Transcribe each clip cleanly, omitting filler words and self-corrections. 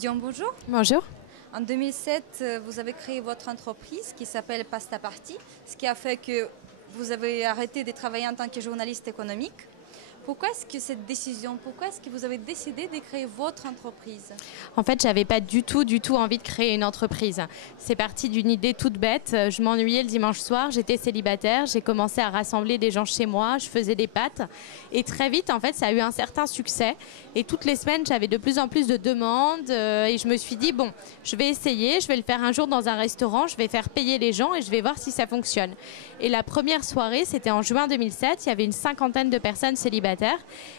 Dion, bonjour. Bonjour. En 2007, vous avez créé votre entreprise qui s'appelle Pasta Party, ce qui a fait que vous avez arrêté de travailler en tant que journaliste économique. Pourquoi est-ce que cette décision, pourquoi est-ce que vous avez décidé de créer votre entreprise? En fait, j'avais pas du tout envie de créer une entreprise. C'est parti d'une idée toute bête. Je m'ennuyais le dimanche soir, j'étais célibataire, j'ai commencé à rassembler des gens chez moi, je faisais des pâtes. Et très vite, en fait, ça a eu un certain succès. Et toutes les semaines, j'avais de plus en plus de demandes. Et je me suis dit, bon, je vais essayer, je vais le faire un jour dans un restaurant, je vais faire payer les gens et je vais voir si ça fonctionne. Et la première soirée, c'était en juin 2007, il y avait une 50aine de personnes célibataires.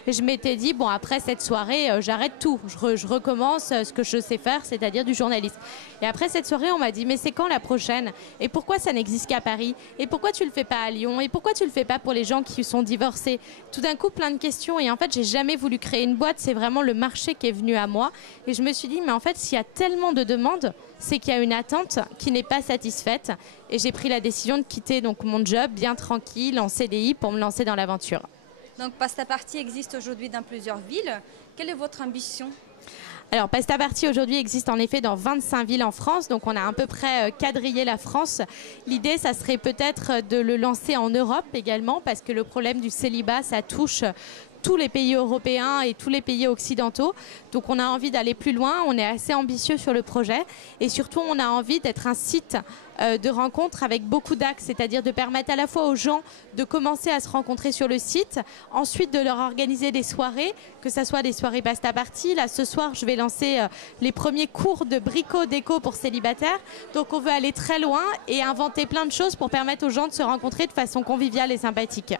Et je m'étais dit, bon, après cette soirée, j'arrête tout. Je recommence ce que je sais faire, c'est-à-dire du journalisme. Et après cette soirée, on m'a dit, mais c'est quand la prochaine? Et pourquoi ça n'existe qu'à Paris? Et pourquoi tu le fais pas à Lyon? Et pourquoi tu le fais pas pour les gens qui sont divorcés? Tout d'un coup, plein de questions. Et en fait, j'ai jamais voulu créer une boîte. C'est vraiment le marché qui est venu à moi. Et je me suis dit, mais en fait, s'il y a tellement de demandes, c'est qu'il y a une attente qui n'est pas satisfaite. Et j'ai pris la décision de quitter donc mon job bien tranquille en CDI pour me lancer dans l'aventure. Donc Pasta Party existe aujourd'hui dans plusieurs villes. Quelle est votre ambition? Alors, Pasta Party aujourd'hui existe en effet dans 25 villes en France, donc on a à peu près quadrillé la France. L'idée, ça serait peut-être de le lancer en Europe également, parce que le problème du célibat, ça touche tous les pays européens et tous les pays occidentaux. Donc on a envie d'aller plus loin, on est assez ambitieux sur le projet et surtout on a envie d'être un site de rencontre avec beaucoup d'axes, c'est-à-dire de permettre à la fois aux gens de commencer à se rencontrer sur le site, ensuite de leur organiser des soirées, que ce soit des soirées Pasta Party. Là ce soir je vais lancer les premiers cours de brico-déco pour célibataires. Donc on veut aller très loin et inventer plein de choses pour permettre aux gens de se rencontrer de façon conviviale et sympathique.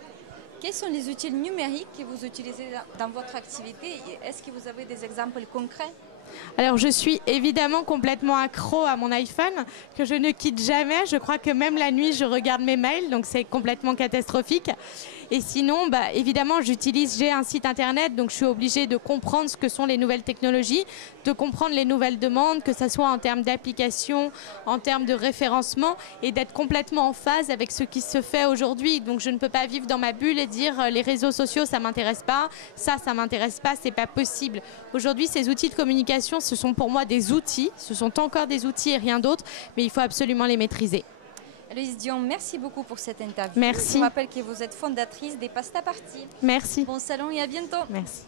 Quels sont les outils numériques que vous utilisez dans votre activité? Est-ce que vous avez des exemples concrets? Alors je suis évidemment complètement accro à mon iPhone que je ne quitte jamais. Je crois que même la nuit je regarde mes mails, donc c'est complètement catastrophique. Et sinon, évidemment, j'ai un site internet, donc je suis obligée de comprendre ce que sont les nouvelles technologies, de comprendre les nouvelles demandes, que ce soit en termes d'application, en termes de référencement, et d'être complètement en phase avec ce qui se fait aujourd'hui. Donc je ne peux pas vivre dans ma bulle et dire les réseaux sociaux, ça m'intéresse pas, ça m'intéresse pas, c'est pas possible. Aujourd'hui, ces outils de communication, ce sont pour moi des outils, ce sont encore des outils et rien d'autre, mais il faut absolument les maîtriser. Héloïse Dion, merci beaucoup pour cette interview. Merci. Je rappelle que vous êtes fondatrice des Pasta Party. Merci. Bon salon et à bientôt. Merci.